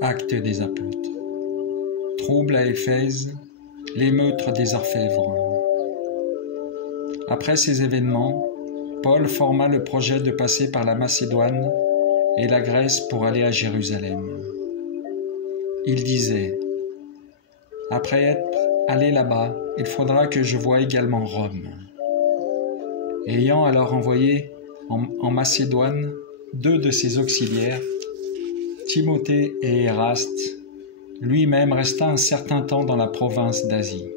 Actes des apôtres. Trouble à Éphèse, l'émeute des orfèvres. Après ces événements, Paul forma le projet de passer par la Macédoine et la Grèce pour aller à Jérusalem. Il disait : « Après être allé là-bas, il faudra que je voie également Rome. » Ayant alors envoyé en Macédoine 2 de ses auxiliaires, Timothée et Éraste, lui-même resta un certain temps dans la province d'Asie.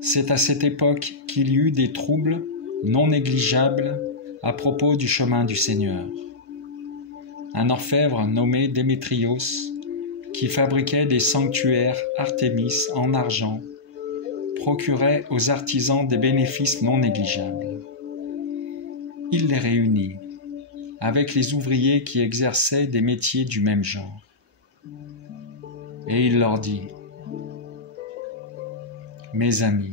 C'est à cette époque qu'il y eut des troubles non négligeables à propos du chemin du Seigneur. Un orfèvre nommé Démétrios, qui fabriquait des sanctuaires Artémis en argent, procurait aux artisans des bénéfices non négligeables. Il les réunit avec les ouvriers qui exerçaient des métiers du même genre. Et il leur dit : « Mes amis,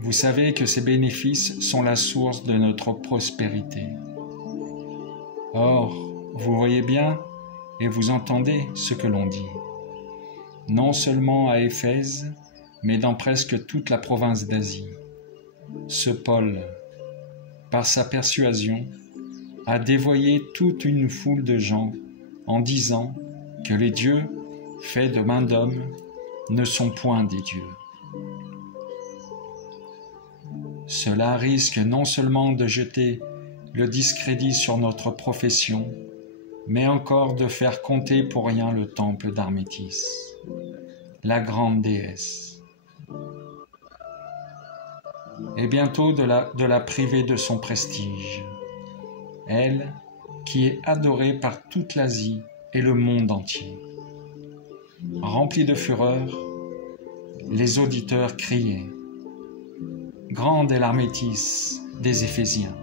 vous savez que ces bénéfices sont la source de notre prospérité. Or, vous voyez bien et vous entendez ce que l'on dit, non seulement à Éphèse, mais dans presque toute la province d'Asie. Ce Paul, par sa persuasion, a dévoyé toute une foule de gens en disant que les dieux, faits de main d'homme, ne sont point des dieux. Cela risque non seulement de jeter le discrédit sur notre profession, mais encore de faire compter pour rien le temple d'Armétis, la grande déesse, et bientôt de la priver de son prestige, elle qui est adorée par toute l'Asie et le monde entier. » Remplis de fureur, les auditeurs criaient : « Grande est l'Armétis des Éphésiens !»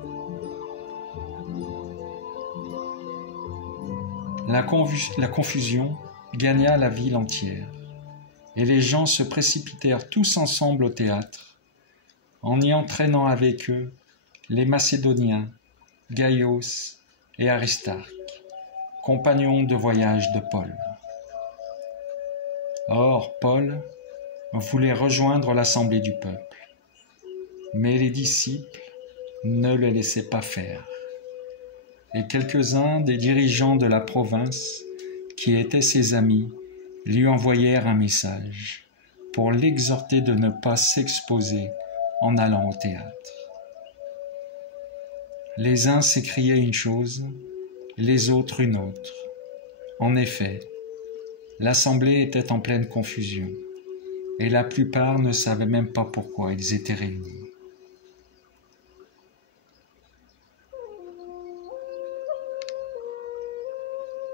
La confusion gagna la ville entière, et les gens se précipitèrent tous ensemble au théâtre, en y entraînant avec eux les Macédoniens, Gaïos et Aristarque, compagnons de voyage de Paul. Or, Paul voulait rejoindre l'assemblée du peuple, mais les disciples ne le laissaient pas faire, et quelques-uns des dirigeants de la province, qui étaient ses amis, lui envoyèrent un message pour l'exhorter de ne pas s'exposer en allant au théâtre. Les uns s'écriaient une chose, les autres une autre. En effet, l'assemblée était en pleine confusion, et la plupart ne savaient même pas pourquoi ils étaient réunis.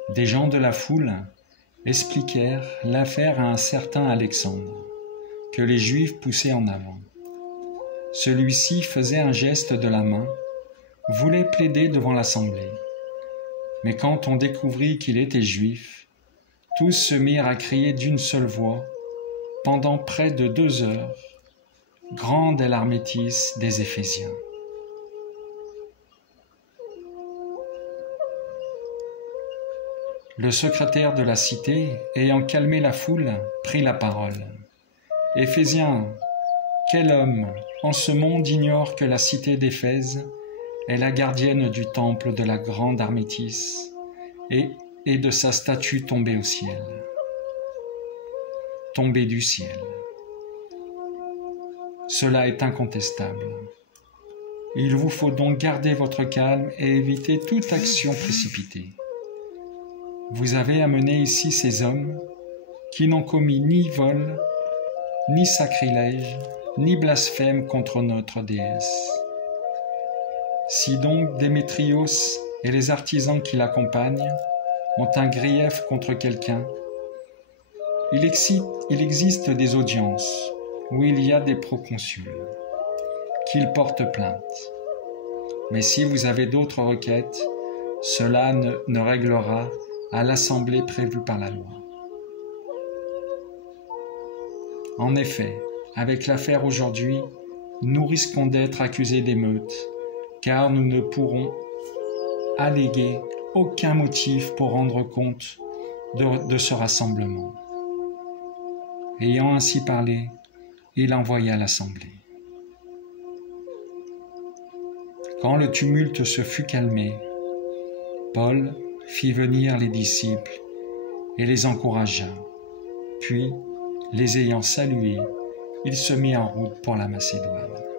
Des gens de la foule expliquèrent l'affaire à un certain Alexandre, que les Juifs poussaient en avant. Celui-ci faisait un geste de la main, voulait plaider devant l'assemblée. Mais quand on découvrit qu'il était juif, tous se mirent à crier d'une seule voix, pendant près de 2 heures : « Grande est l'Armétis des Éphésiens !» Le secrétaire de la cité, ayant calmé la foule, prit la parole. « Éphésiens, quel homme en ce monde ignore que la cité d'Éphèse est la gardienne du temple de la grande Armétis et de sa statue tombée au ciel. Tombée du ciel. Cela est incontestable. Il vous faut donc garder votre calme et éviter toute action précipitée. Vous avez amené ici ces hommes qui n'ont commis ni vol, ni sacrilège, ni blasphème contre notre déesse. Si donc Démétrios et les artisans qui l'accompagnent ont un grief contre quelqu'un, il existe des audiences où il y a des proconsuls, qu'ils portent plainte. Mais si vous avez d'autres requêtes, cela ne réglera à l'assemblée prévue par la loi. En effet, avec l'affaire aujourd'hui, nous risquons d'être accusés d'émeute, car nous ne pourrons alléguer aucun motif pour rendre compte de ce rassemblement. Ayant ainsi parlé, il envoya l'assemblée. Quand le tumulte se fut calmé, Paul fit venir les disciples et les encouragea. Puis, les ayant salués, il se mit en route pour la Macédoine.